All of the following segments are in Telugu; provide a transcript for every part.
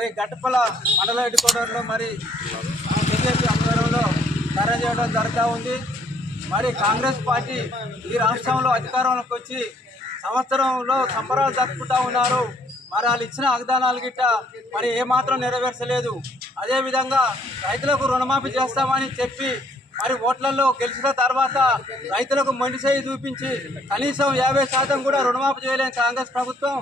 మరి గట్టపల మండల హెడ్ క్వార్టర్లో మరి బీజేపీ ఆధ్వర్యంలో ధర్నా చేయడం జరుగుతూ ఉంది. మరి కాంగ్రెస్ పార్టీ ఈ రాష్ట్రంలో అధికారంలోకి వచ్చి సంవత్సరంలో సంబరాలు జరుపుకుంటూ ఉన్నారు. మరి వాళ్ళు ఇచ్చిన వాగ్దానాలు గిట్ట మరి ఏమాత్రం నెరవేర్చలేదు. అదేవిధంగా రైతులకు రుణమాఫీ చేస్తామని చెప్పి మరి ఓట్లలో గెలిచిన తర్వాత రైతులకు మొండిసేయి చూపించి కనీసం 50% కూడా రుణమాఫీ చేయలేని కాంగ్రెస్ ప్రభుత్వం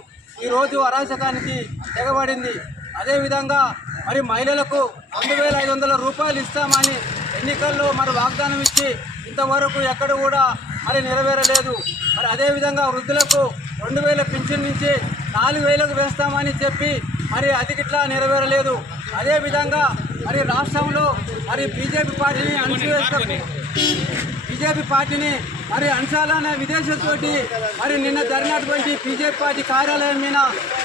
ఈరోజు అరాచకానికి తెగబడింది. అదేవిధంగా మరి మహిళలకు 2500 రూపాయలు ఇస్తామని ఎన్నికల్లో మరి వాగ్దానం ఇచ్చి ఇంతవరకు ఎక్కడ కూడా మరి నెరవేరలేదు. మరి అదేవిధంగా వృద్ధులకు 2000 పింఛన్ నుంచి 4000కు వేస్తామని చెప్పి మరి అది గిట్లా నెరవేరలేదు. అదేవిధంగా మరి రాష్ట్రంలో మరి బీజేపీ పార్టీని మరి అంశాలనే విదేశంతోటి మరి నిన్న జరిగినటువంటి బీజేపీ పార్టీ కార్యాలయం మీద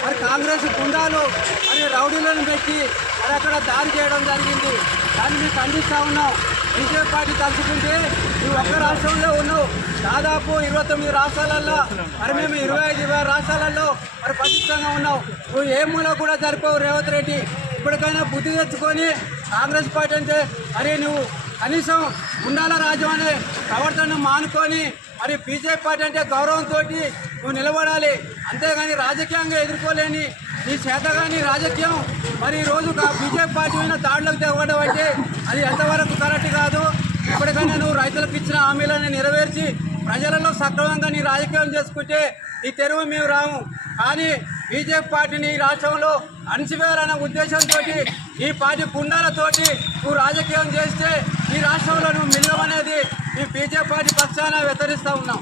మరి కాంగ్రెస్ గుండాలు మరి రౌడీలను పెట్టి మరి అక్కడ దాడి చేయడం జరిగింది. దాన్ని మేము ఖండిస్తూ ఉన్నాం. బీజేపీ పార్టీ తలుచుకుంటే నువ్వు ఒక్క రాష్ట్రంలో ఉన్నావు, దాదాపు 29 రాష్ట్రాలలో మరి మేము 25 రాష్ట్రాలలో మరి పటిష్టంగా ఉన్నావు. నువ్వు ఏ మూల కూడా జరిపావు రేవంత్ రెడ్డి. ఇప్పటికైనా బుద్ధి తెచ్చుకొని కాంగ్రెస్ పార్టీ అంటే మరి నువ్వు కనీసం గుండాల రాజ్యం అనే ప్రవర్తనను మానుకొని మరి బీజేపీ పార్టీ అంటే గౌరవంతో నువ్వు నిలబడాలి. అంతేగాని రాజకీయంగా ఎదుర్కోలేని నీ చేతగాని రాజకీయం మరి ఈరోజు బీజేపీ పార్టీ మీద దాడులకు తెగడం అంటే అది ఎంతవరకు కరెక్ట్ కాదు. ఇప్పటికైనా నువ్వు రైతులకు ఇచ్చిన హామీలను నెరవేర్చి ప్రజలలో సక్రమంగా నీ రాజకీయం చేసుకుంటే ఈ తెరువు మేము రాము. కానీ బీజేపీ పార్టీని ఈ రాష్ట్రంలో అణిచివేయాలనే ఉద్దేశంతో ఈ పార్టీ గుండాలతోటి నువ్వు రాజకీయం చేస్తే ఈ రాష్ట్రంలో నువ్వు మిల్లమనేది ఈ బీజేపీ పార్టీ పక్షాన వ్యతిరేకిస్తూ ఉన్నాం.